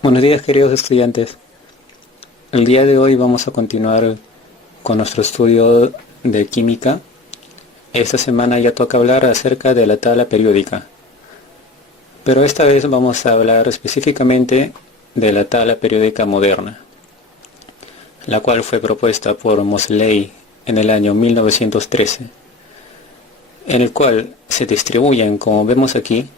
Buenos días, queridos estudiantes. El día de hoy vamos a continuar con nuestro estudio de química. Esta semana ya toca hablar acerca de la tabla periódica, pero esta vez vamos a hablar específicamente de la tabla periódica moderna, la cual fue propuesta por Moseley en el año 1913, en el cual se distribuyen, como vemos aquí,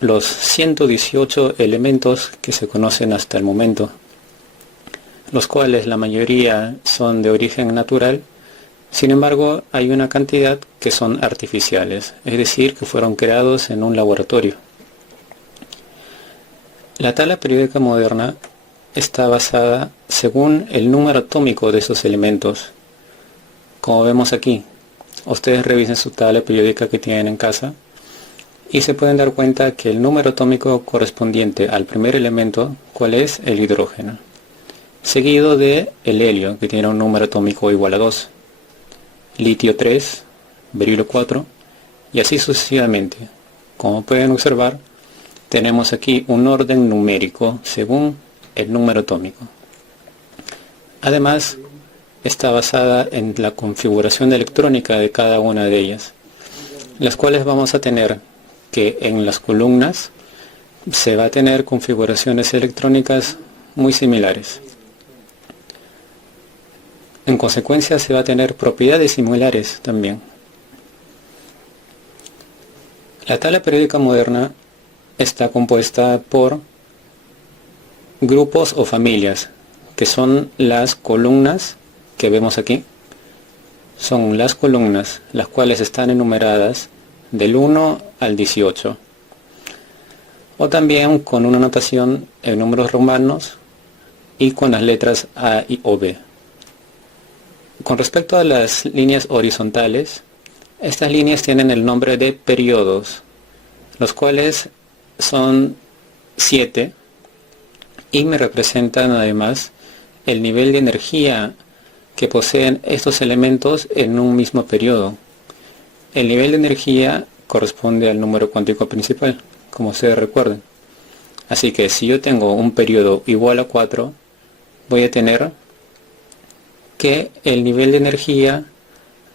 los 118 elementos que se conocen hasta el momento, los cuales la mayoría son de origen natural. Sin embargo, hay una cantidad que son artificiales, es decir, que fueron creados en un laboratorio. La tabla periódica moderna está basada según el número atómico de esos elementos. Como vemos aquí, ustedes revisen su tabla periódica que tienen en casa y se pueden dar cuenta que el número atómico correspondiente al primer elemento, ¿cuál es? El hidrógeno. Seguido de el helio, que tiene un número atómico igual a 2. Litio 3, berilio 4, y así sucesivamente. Como pueden observar, tenemos aquí un orden numérico según el número atómico. Además, está basada en la configuración electrónica de cada una de ellas, las cuales vamos a tener que en las columnas se va a tener configuraciones electrónicas muy similares. En consecuencia se va a tener propiedades similares también. La tabla periódica moderna está compuesta por grupos o familias, que son las columnas que vemos aquí. Son las columnas, las cuales están enumeradas del 1 al 18, o también con una notación en números romanos y con las letras A y o B. Con respecto a las líneas horizontales, estas líneas tienen el nombre de periodos, los cuales son 7 y me representan además el nivel de energía que poseen estos elementos en un mismo periodo. El nivel de energía corresponde al número cuántico principal, como ustedes recuerden. Así que si yo tengo un periodo igual a 4, voy a tener que el nivel de energía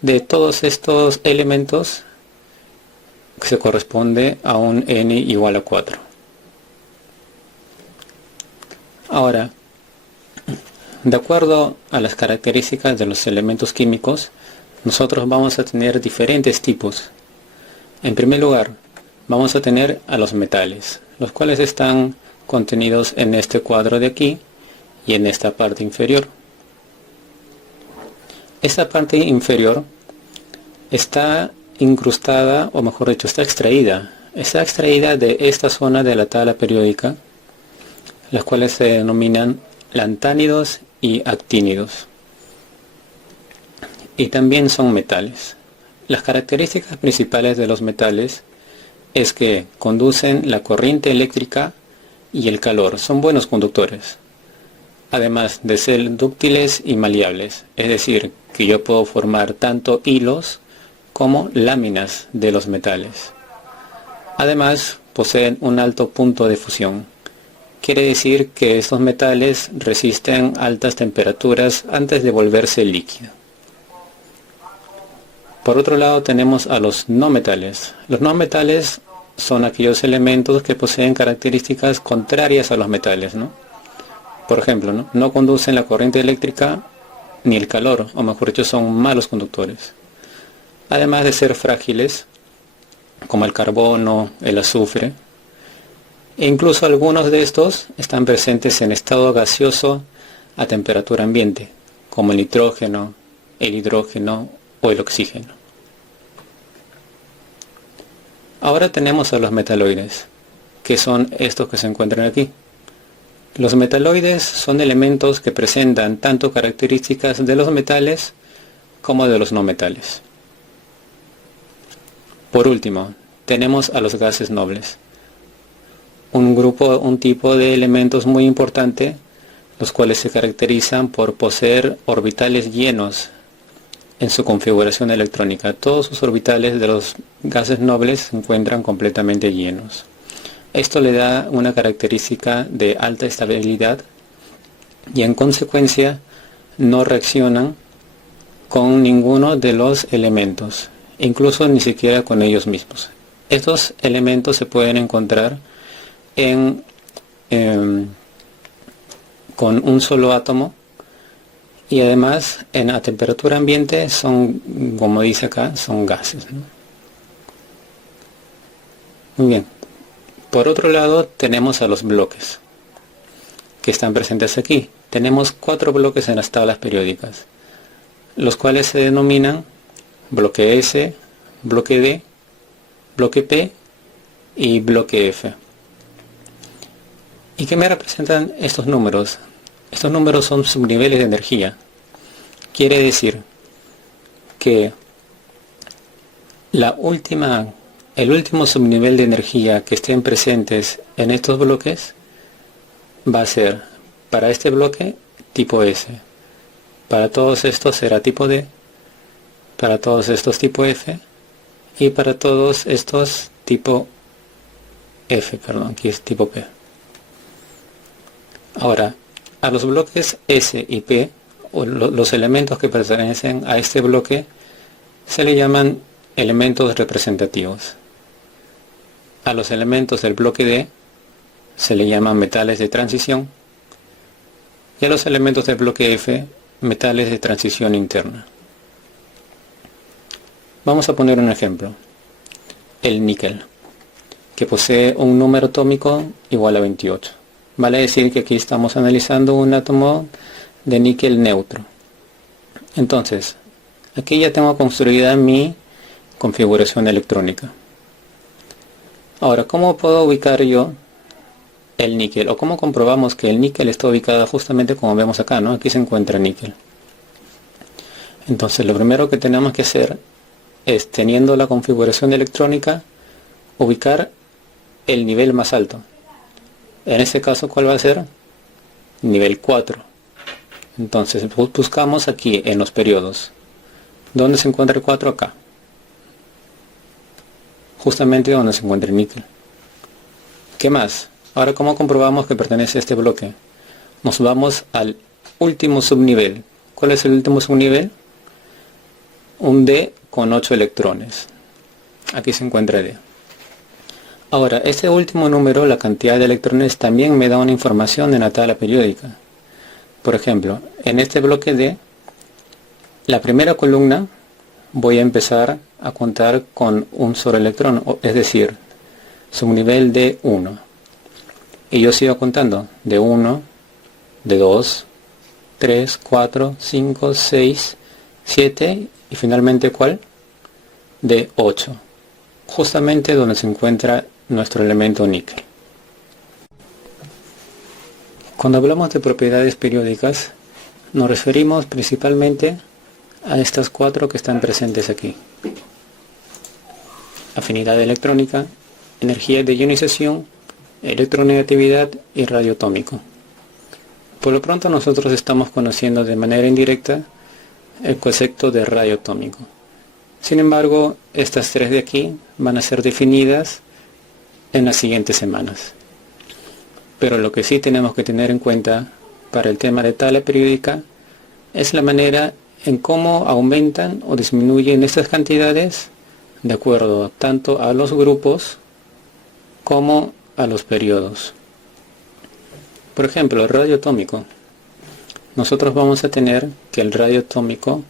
de todos estos elementos se corresponde a un n igual a 4. Ahora, de acuerdo a las características de los elementos químicos, nosotros vamos a tener diferentes tipos. En primer lugar, vamos a tener a los metales, los cuales están contenidos en este cuadro de aquí y en esta parte inferior. Esta parte inferior está incrustada, o mejor dicho, está extraída de esta zona de la tabla periódica, las cuales se denominan lantánidos y actínidos. Y también son metales. Las características principales de los metales es que conducen la corriente eléctrica y el calor, son buenos conductores, además de ser dúctiles y maleables, es decir, que yo puedo formar tanto hilos como láminas de los metales. Además, poseen un alto punto de fusión. Quiere decir que estos metales resisten altas temperaturas antes de volverse líquido. Por otro lado tenemos a los no metales. Los no metales son aquellos elementos que poseen características contrarias a los metales, ¿no? Por ejemplo, no conducen la corriente eléctrica ni el calor, o mejor dicho, son malos conductores. Además de ser frágiles, como el carbono, el azufre, e incluso algunos de estos están presentes en estado gaseoso a temperatura ambiente, como el nitrógeno, el hidrógeno o el oxígeno. Ahora tenemos a los metaloides, que son estos que se encuentran aquí. Los metaloides son elementos que presentan tanto características de los metales como de los no metales. Por último, tenemos a los gases nobles. Un tipo de elementos muy importante, los cuales se caracterizan por poseer orbitales llenos en su configuración electrónica. Todos sus orbitales de los gases nobles se encuentran completamente llenos. Esto le da una característica de alta estabilidad y en consecuencia no reaccionan con ninguno de los elementos, incluso ni siquiera con ellos mismos. Estos elementos se pueden encontrar con un solo átomo, y además a temperatura ambiente son, como dice acá, son gases, ¿no? Muy bien. Por otro lado tenemos a los bloques que están presentes aquí. Tenemos 4 bloques en las tablas periódicas, los cuales se denominan bloque S, bloque D, bloque P y bloque F. ¿Y qué me representan estos números? Estos números son subniveles de energía. Quiere decir que el último subnivel de energía que estén presentes en estos bloques va a ser, para este bloque, tipo S. Para todos estos será tipo D. Para todos estos tipo F. Y para todos estos tipo F, perdón, aquí es tipo P. Ahora, a los bloques S y P, o los elementos que pertenecen a este bloque, se le llaman elementos representativos. A los elementos del bloque D se le llaman metales de transición, y a los elementos del bloque F, metales de transición interna. Vamos a poner un ejemplo. El níquel, que posee un número atómico igual a 28. Vale decir que aquí estamos analizando un átomo de níquel neutro. Entonces, aquí ya tengo construida mi configuración electrónica. Ahora, ¿cómo puedo ubicar yo el níquel? ¿O cómo comprobamos que el níquel está ubicado justamente como vemos acá, ¿no? Aquí se encuentra níquel. Entonces, lo primero que tenemos que hacer es, teniendo la configuración electrónica, ubicar el nivel más alto. En este caso, ¿cuál va a ser? Nivel 4. Entonces, buscamos aquí en los periodos. ¿Dónde se encuentra el 4? Acá. Justamente donde se encuentra el níquel. ¿Qué más? Ahora, ¿cómo comprobamos que pertenece a este bloque? Nos vamos al último subnivel. ¿Cuál es el último subnivel? Un D con 8 electrones. Aquí se encuentra D. Ahora, este último número, la cantidad de electrones, también me da una información en la tabla periódica. Por ejemplo, en este bloque D, la primera columna, voy a empezar a contar con un solo electrón, es decir, subnivel de 1. Y yo sigo contando de 1, de 2, 3, 4, 5, 6, 7 y finalmente ¿cuál? De 8. Justamente donde se encuentra nuestro elemento níquel. Cuando hablamos de propiedades periódicas, nos referimos principalmente a estas 4 que están presentes aquí: afinidad electrónica, energía de ionización, electronegatividad y radio atómico. Por lo pronto nosotros estamos conociendo de manera indirecta el concepto de radio atómico. Sin embargo, estas 3 de aquí van a ser definidas en las siguientes semanas. Pero lo que sí tenemos que tener en cuenta para el tema de tabla periódica es la manera en cómo aumentan o disminuyen estas cantidades de acuerdo tanto a los grupos como a los periodos. Por ejemplo, el radio atómico. Nosotros vamos a tener que el radio atómico,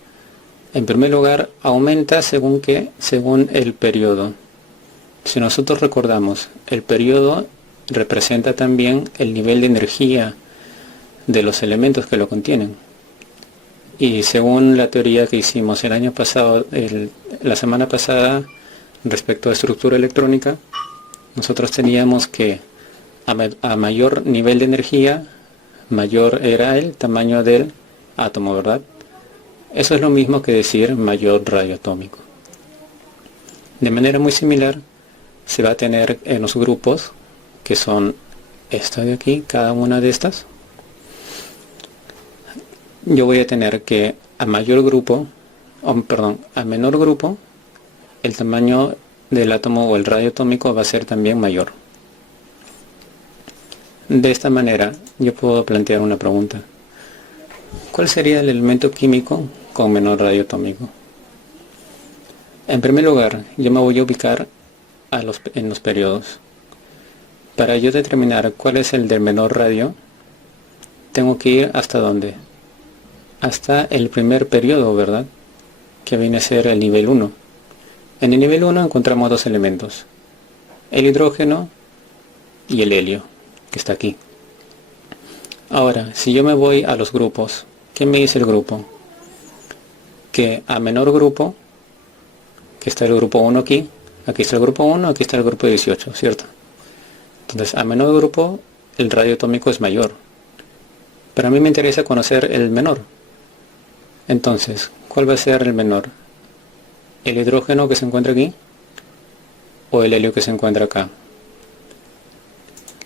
en primer lugar, aumenta según el periodo. Si nosotros recordamos, el periodo representa también el nivel de energía de los elementos que lo contienen. Y según la teoría que hicimos el año pasado, la semana pasada, respecto a estructura electrónica, nosotros teníamos que a mayor nivel de energía, mayor era el tamaño del átomo, ¿verdad? Eso es lo mismo que decir mayor radio atómico. De manera muy similar, se va a tener en los grupos, que son esta de aquí, cada una de estas. Yo voy a tener que a menor grupo, el tamaño del átomo o el radio atómico va a ser también mayor. De esta manera, yo puedo plantear una pregunta. ¿Cuál sería el elemento químico con menor radio atómico? En primer lugar, yo me voy a ubicar en los periodos. Para yo determinar cuál es el de menor radio, tengo que ir hasta dónde. Hasta el primer periodo, ¿verdad? Que viene a ser el nivel 1. En el nivel 1 encontramos dos elementos. El hidrógeno y el helio, que está aquí. Ahora, si yo me voy a los grupos, ¿qué me dice el grupo? Que a menor grupo, que está el grupo 1 aquí está el grupo 1, aquí está el grupo 18, ¿cierto? Entonces, a menor grupo, el radio atómico es mayor. Pero a mí me interesa conocer el menor. Entonces, ¿cuál va a ser el menor? ¿El hidrógeno que se encuentra aquí? ¿O el helio que se encuentra acá?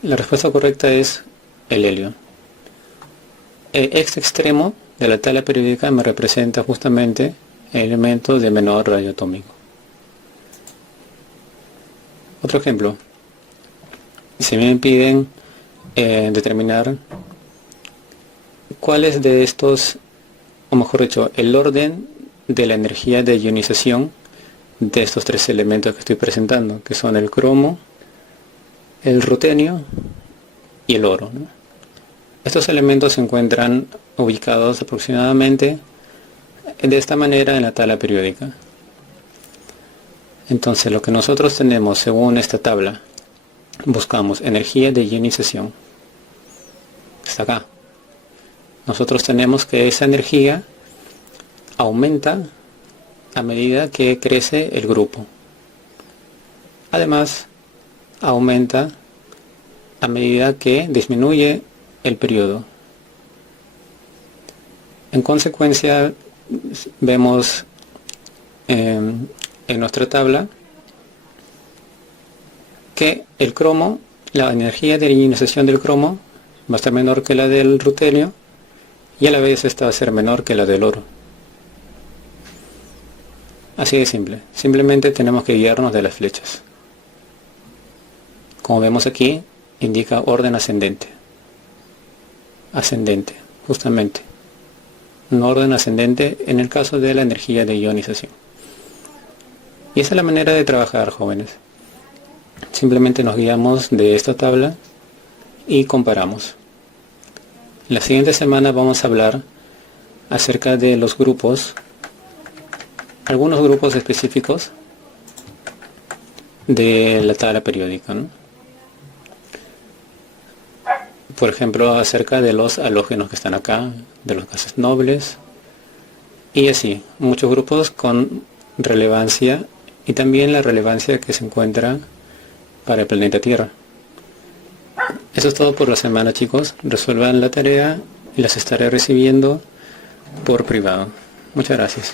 La respuesta correcta es el helio. Este extremo de la tabla periódica me representa justamente el elemento de menor radio atómico. Otro ejemplo. Si me piden determinar cuáles de estos, o mejor dicho, el orden de la energía de ionización de estos tres elementos que estoy presentando, que son el cromo, el rutenio y el oro, ¿no? Estos elementos se encuentran ubicados aproximadamente de esta manera en la tabla periódica. Entonces, lo que nosotros tenemos según esta tabla, buscamos energía de ionización. Está acá. Nosotros tenemos que esa energía aumenta a medida que crece el grupo. Además, aumenta a medida que disminuye el periodo. En consecuencia, vemos en nuestra tabla que el cromo, la energía de ionización del cromo va a estar menor que la del rutenio y a la vez esta va a ser menor que la del oro. Así de simple. Simplemente tenemos que guiarnos de las flechas. Como vemos aquí, indica orden ascendente. Ascendente, justamente. Un orden ascendente en el caso de la energía de ionización. Y esa es la manera de trabajar, jóvenes. Simplemente nos guiamos de esta tabla y comparamos. La siguiente semana vamos a hablar acerca de los grupos, algunos grupos específicos de la tabla periódica, ¿no? Por ejemplo, acerca de los halógenos que están acá, de los gases nobles, y así, muchos grupos con relevancia y también la relevancia que se encuentra para el planeta Tierra. Eso es todo por la semana, chicos. Resuelvan la tarea y las estaré recibiendo por privado. Muchas gracias.